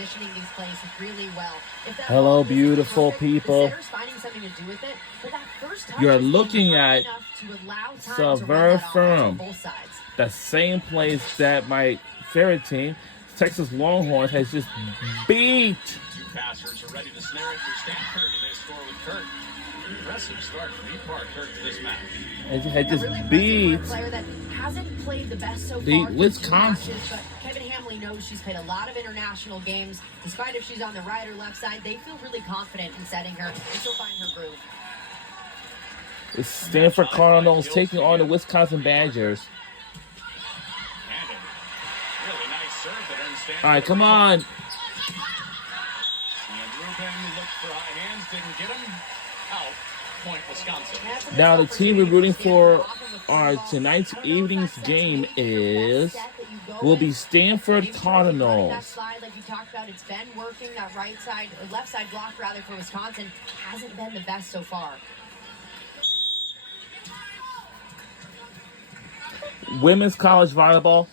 positioning these plays really well. Hello, beautiful people. You're looking at Serve Firm, the same place that my favorite team, Texas Longhorns, has just beat. Two passers are ready to snare it for Stanford, and they score with Kurt. Impressive start for Newport Kurt to this match. It had just beat the Wisconsin. But Kevin Hamley knows she's played a lot of international games. Despite if she's on the right or left side, they feel really confident in setting her, and she'll find her groove. The Stanford Cardinals taking on the Wisconsin Badgers. All right, come on. And Ruben looked for high hands, didn't get him. Out. Point Wisconsin. Now the team we're rooting for our tonight's evening's game will be Stanford Cardinals. Like you talked about, it's been working. That right side, or left side block rather, for Wisconsin hasn't been the best so far. Women's college volleyball.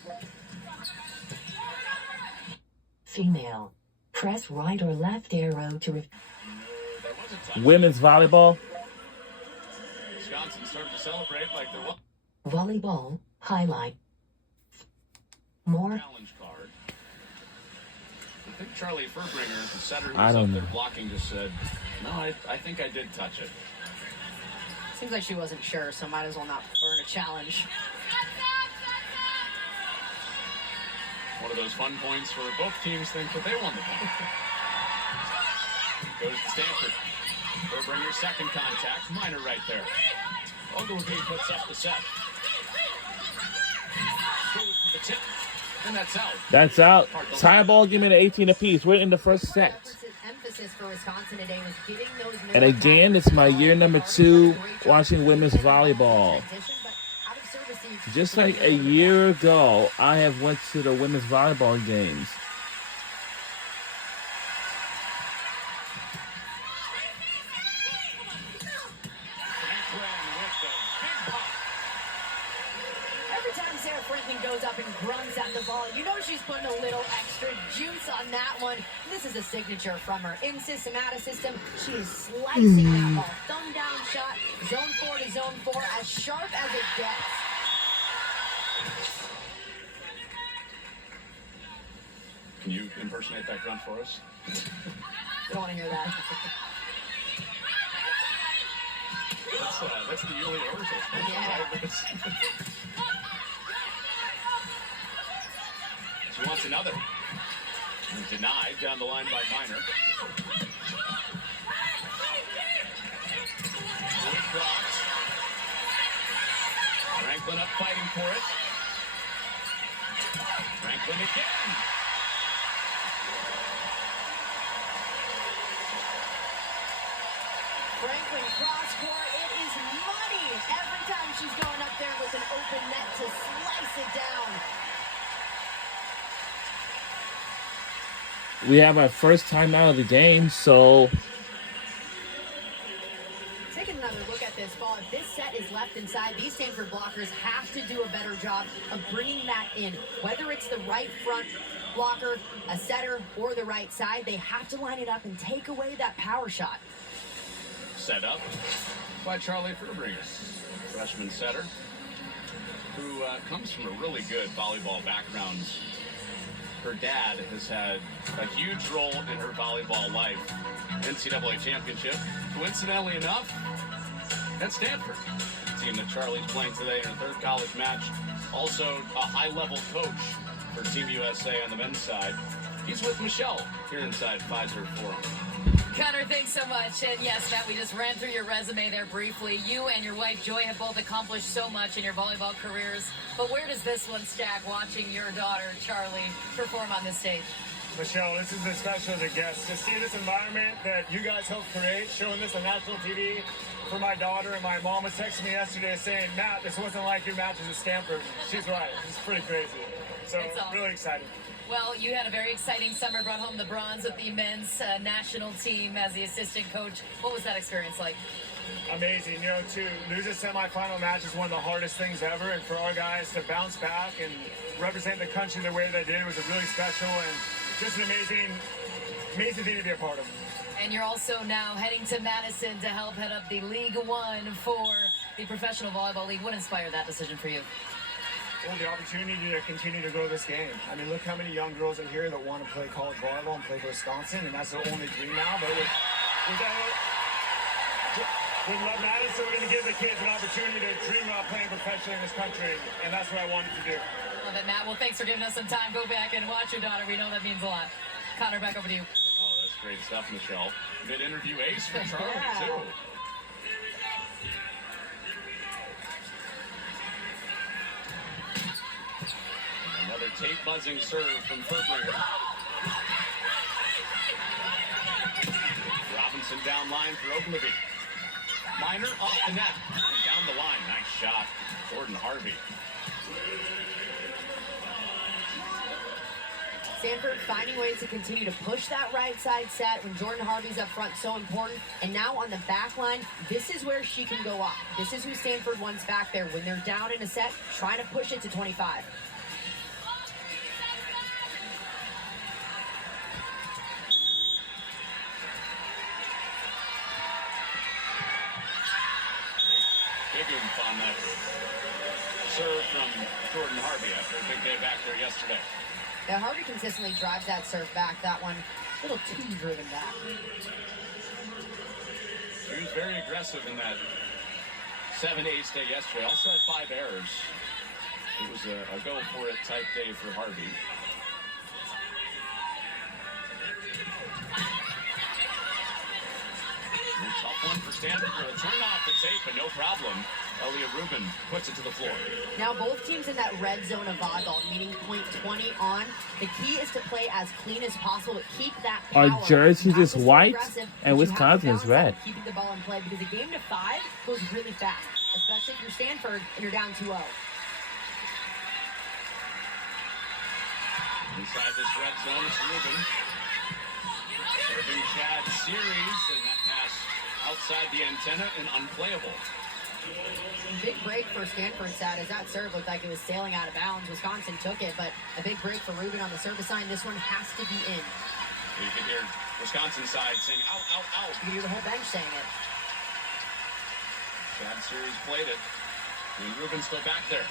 Female. Press right or left arrow to... Women's volleyball. Wisconsin started to celebrate like there was. Volleyball. Highlight. More. Challenge card. I think Charlie Furbringer, the setter who I was don't up know. there blocking, just said, no, I think I did touch it. Seems like she wasn't sure, so might as well not burn a challenge. One of those fun points where both teams think that they won the point. Goes to Stanford. Furbringer, second contact. Minor right there. Ogilvie puts up the set. The tip. And that's out. That's out. Tie ball, give me the 18 apiece. We're in the first set. And again, it's my year number 2 watching women's volleyball. Just like a year ago, I have went to the women's volleyball games. Every time Sarah Franklin goes up and grunts at the ball, you know she's putting a little extra juice on that one. This is a signature from her. In system, out of system, she is slicing that ball. Thumb down shot, zone 4 to zone 4, as sharp as it gets. Can you impersonate that grunt for us? Don't want to hear that. That's the yearly rehearsal. Yeah. She wants another. And denied down the line by Minor. Franklin up fighting for it. Franklin again. Franklin cross court, it is money every time she's going up there with an open net to slice it down. We have our first time out of the game, so Taking another look at this ball, if this set is left inside, these Stanford blockers have to do a better job of bringing that in. Whether it's the right front blocker, a setter, or the right side, they have to line it up and take away that power shot. Set up by Charlie Furbringer, freshman setter, who comes from a really good volleyball background. Her dad has had a huge role in her volleyball life. NCAA championship, coincidentally enough, at Stanford. The team that Charlie's playing today in her third college match. Also a high-level coach for Team USA on the men's side. He's with Michelle here inside Pfizer Forum. Connor, thanks so much. And yes, Matt, we just ran through your resume there briefly. You and your wife, Joy, have both accomplished so much in your volleyball careers. But where does this one stack watching your daughter, Charlie, perform on this stage? Michelle, this is as special as it gets. To see this environment that you guys helped create, showing this on national TV for my daughter, and my mom was texting me yesterday saying, Matt, this wasn't like your matches at Stanford. She's right. It's pretty crazy. So, really excited. Well, you had a very exciting summer, brought home the bronze with the men's national team as the assistant coach. What was that experience like? Amazing. You know, to lose a semifinal match is one of the hardest things ever, and for our guys to bounce back and represent the country the way they did was really special. And just an amazing thing to be a part of. And you're also now heading to Madison to help head up the League One for the Professional Volleyball League. What inspired that decision for you? Well, the opportunity to continue to grow this game. I mean, look how many young girls are here that want to play college volleyball and play for Wisconsin, and that's their only dream now. But with Love Madison, we're going to give the kids an opportunity to dream about playing professionally in this country, and that's what I wanted to do. Love it, Matt. Well, thanks for giving us some time. Go back and watch your daughter. We know that means a lot. Connor, back over to you. Oh, that's great stuff, Michelle. Good interview ace for Charlie, too. Another tape buzzing serve from Furbringer. Robinson down line for Ogilvy. Minor off the net and down the line. Nice shot, Jordan Harvey. Stanford finding ways to continue to push that right side set when Jordan Harvey's up front, so important. And now on the back line, this is where she can go up. This is who Stanford wants back there when they're down in a set, trying to push it to 25. Big oomph on that serve from Jordan Harvey after a big day back there yesterday. Yeah, Harvey consistently drives that serve back. That one, a little too driven back. She was very aggressive in that 7 ace day yesterday. Also had 5 errors. It was a go-for-it type day for Harvey. A tough one for Stanford. Turn off the tape, but no problem. Elia Rubin puts it to the floor. Now both teams in that red zone of volleyball, meaning point 20 on. The key is to play as clean as possible, but keep that power. Our jersey Not is so white aggressive, and but you have to Wisconsin is balance out red. Keeping the ball in play because a game to 5 goes really fast, especially if you're Stanford and you're down 2-0. Inside this red zone, it's Rubin. Serving Chad series, and that pass outside the antenna and unplayable. Big break for Stanford, sad as that serve looked like it was sailing out of bounds. Wisconsin took it, but a big break for Rubin on the service line. This one has to be in. You can hear Wisconsin side saying, out, out, out. You can hear the whole bench saying it. Chad series played it. And Rubin's still back there.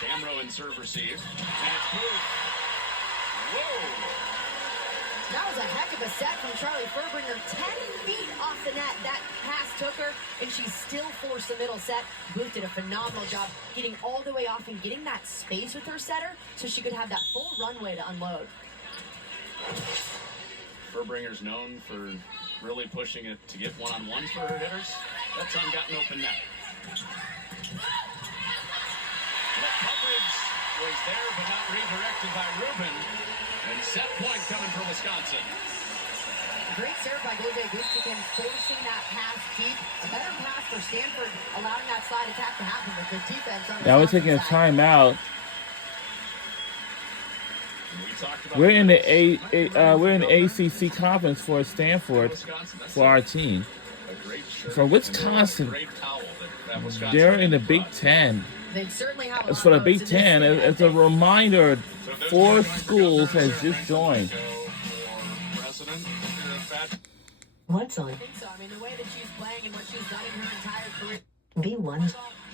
Camro in serve receive. And it's moved. Whoa! That was a heck of a set from Charlie Furbringer. 10 feet off the net. That pass took her, and she still forced the middle set. Booth did a phenomenal job getting all the way off and getting that space with her setter so she could have that full runway to unload. Furbringer's known for really pushing it to get one-on-ones for her hitters. That time got an open net. The coverage was there, but not redirected by Rubin. And set point coming from Wisconsin. Great serve by Goulet Gustikin, forcing that pass deep. A better pass for Stanford, allowing that slide attack to happen, but the defense on the Now we're taking a timeout. We're in the ACC conference for Stanford for our team. For Wisconsin, they're in the Big Ten. They certainly have a As lot for the of Big votes in this Ten, state, I as a think. reminder, 4 schools has just joined. What's on I think so. I mean, the way that she's playing and what she's done in her entire career. B1?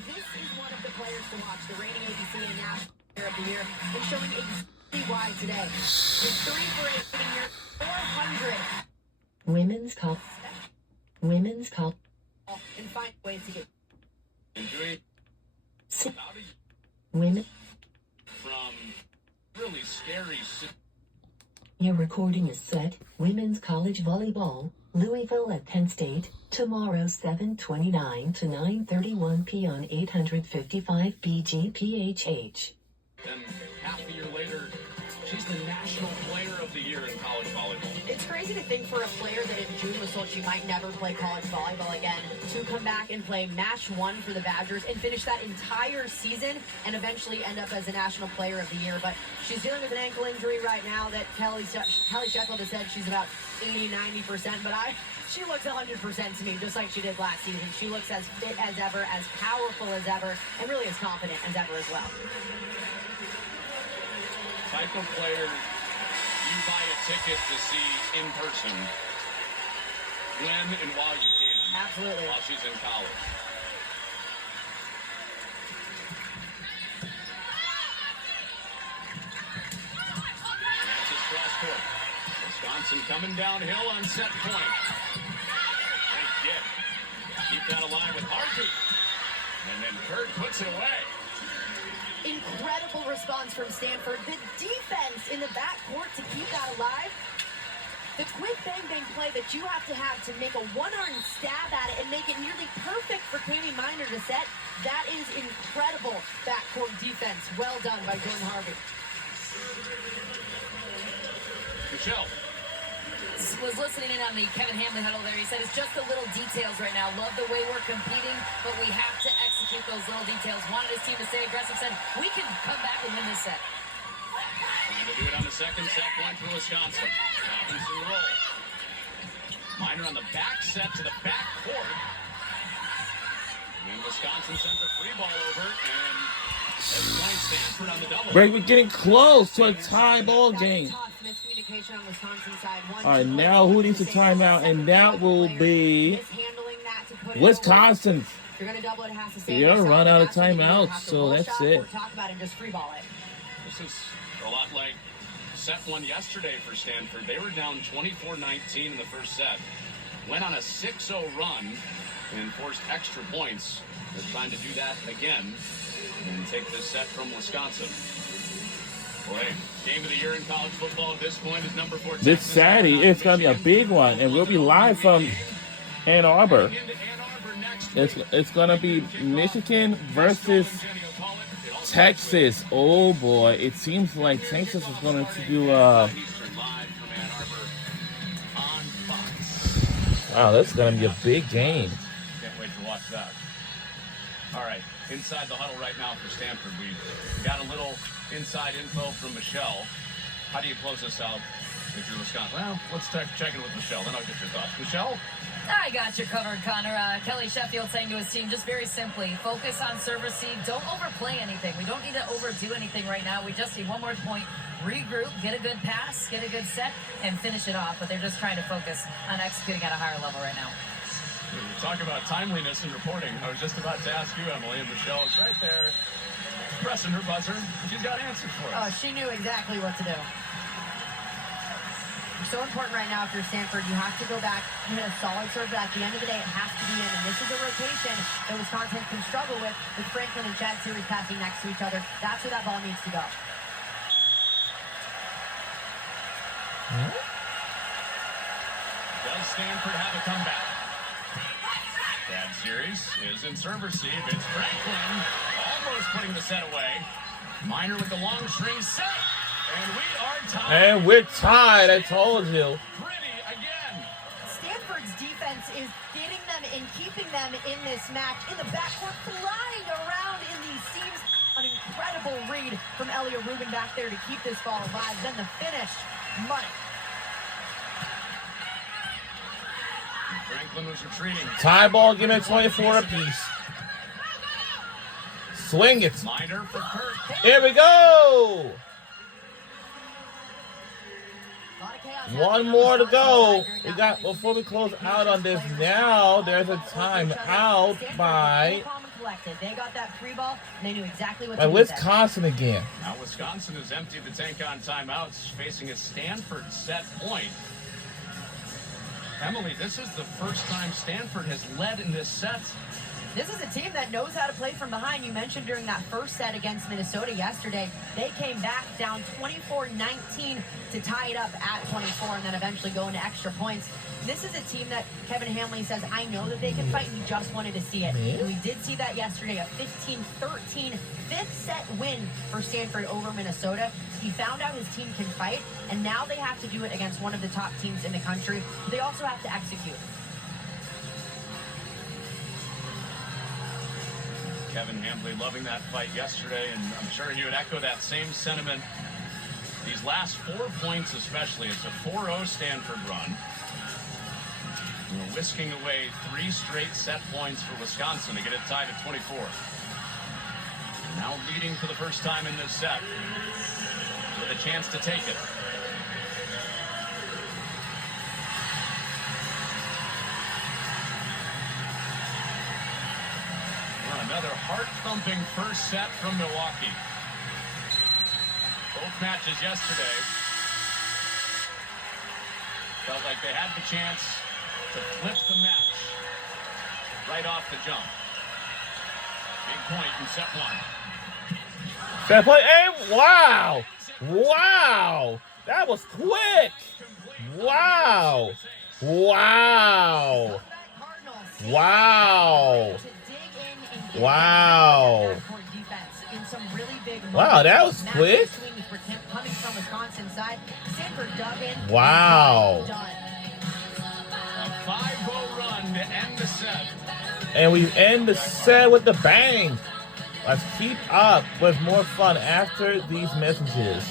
This is one of the players to watch, the reigning ABC and National Player of the Year, and showing exactly why today. With 3 for 8 in here, 400. Women's Cup. And find ways to get. Women. From really scary. Your recording is set. Women's College Volleyball, Louisville at Penn State, tomorrow 7:29 to 9:31 p. on 855 BGPHH. Then half a year later, she's the National Player of the Year in college volleyball. It's crazy to think for a player that in June was told she might never play college volleyball again to come back and play match 1 for the Badgers and finish that entire season and eventually end up as a National Player of the Year. But she's dealing with an ankle injury right now that Kelly Sheffield has said she's about 80-90%, but she looks 100% to me, just like she did last season. She looks as fit as ever, as powerful as ever, and really as confident as ever as well. type of player you buy a ticket to see in person when and while you can. Absolutely. While she's in college. Francis cross court. Wisconsin coming downhill on set point. Great kick. Keep that alive with Harvey. And then Kurt puts it away. Incredible response from Stanford. The defense in the backcourt to keep that alive. The quick bang-bang play that you have to make a one-arm stab at it and make it nearly perfect for Cami Minor to set, that is incredible backcourt defense. Well done by Jordan Harvey. Michelle. Was listening in on the Kevin Hamley huddle there. He said it's just the little details right now. Love the way we're competing, but we have to execute those little details. Wanted his team to stay aggressive. Said we can come back and win this set. Trying to do it on the second set point for Wisconsin. Robinson roll. Minor on the back set to the back court. And then Wisconsin sends a free ball over, and that's playing Stanford on the double. We're getting close to a tie ball game. Miscommunication on Wisconsin's side. All right, now who needs a timeout? And that will be Wisconsin. You're going to double it, it has to stay. You're run out of timeouts, so that's it. Talk about it, just free ball it. This is a lot like set one yesterday for Stanford. They were down 24-19 in the first set. Went on a 6-0 run and forced extra points. They're trying to do that again and take this set from Wisconsin. Boy, game of the year in college football at this point is number 4. This Saturday, it's going to be a big one, and we'll be live from Ann Arbor. It's going to be Michigan versus Texas. Oh, boy. It seems like Texas is going to do... Wow, that's going to be a big game. Can't wait to watch that. All right, inside the huddle right now for Stanford. We got a little inside info from Michelle. How do you close this out if you're Wisconsin? Well, let's check in with Michelle, then I'll get your thoughts. Michelle? I got you covered, Connor. Kelly Sheffield saying to his team, just very simply, focus on serve receive. Don't overplay anything. We don't need to overdo anything right now. We just need one more point. Regroup, get a good pass, get a good set, and finish it off. But they're just trying to focus on executing at a higher level right now. Talk about timeliness in reporting. I was just about to ask you, Emily, and Michelle is right there pressing her buzzer. She's got answers for us. Oh, she knew exactly what to do. It's so important right now if you're Stanford. You have to go back and hit a solid serve, but at the end of the day, it has to be in. And this is a rotation that Wisconsin can struggle with Franklin and Chad Series passing next to each other. That's where that ball needs to go. Does Stanford have a comeback? Chad Series is in serve receive. It's Franklin almost putting the set away. Minor with the long string set. And we are tied. And we're tied, I told you. Pretty again. Stanford's defense is getting them and keeping them in this match. In the backcourt, flying around in these seams. An incredible read from Elia Rubin back there to keep this ball alive. Then the finish, money. Franklin was retreating. Tie ball, give it 24 apiece. Swing it. Minor for Kurt. Here we go. One more to go. We got, before we close out on this, now there's a timeout by They got that free ball, and they knew exactly what by to do. Wisconsin again. Now Wisconsin has emptied the tank on timeouts, facing a Stanford set point. Emily, this is the first time Stanford has led in this set. This is a team that knows how to play from behind. You mentioned during that first set against Minnesota yesterday, they came back down 24-19 to tie it up at 24 and then eventually go into extra points. This is a team that Kevin Hamley says, I know that they can fight, and we just wanted to see it. And we did see that yesterday, a 15-13 fifth set win for Stanford over Minnesota. He found out his team can fight, and now they have to do it against one of the top teams in the country. They also have to execute. Kevin Hamley loving that fight yesterday, and I'm sure he would echo that same sentiment. These last 4 points especially, it's a 4-0 Stanford run. We're whisking away 3 straight set points for Wisconsin to get it tied at 24. Now leading for the first time in this set. with a chance to take it. Well, another heart-thumping first set from Milwaukee. Both matches yesterday felt like they had the chance to flip the match right off the jump. Big point in set one. Set point, and wow! Wow! That was quick! Wow! Wow! Wow! Wow! Wow, that was quick! Wow! A 5-0 run to end the set. And we end the set with the bang! Let's keep up with more fun after these messages.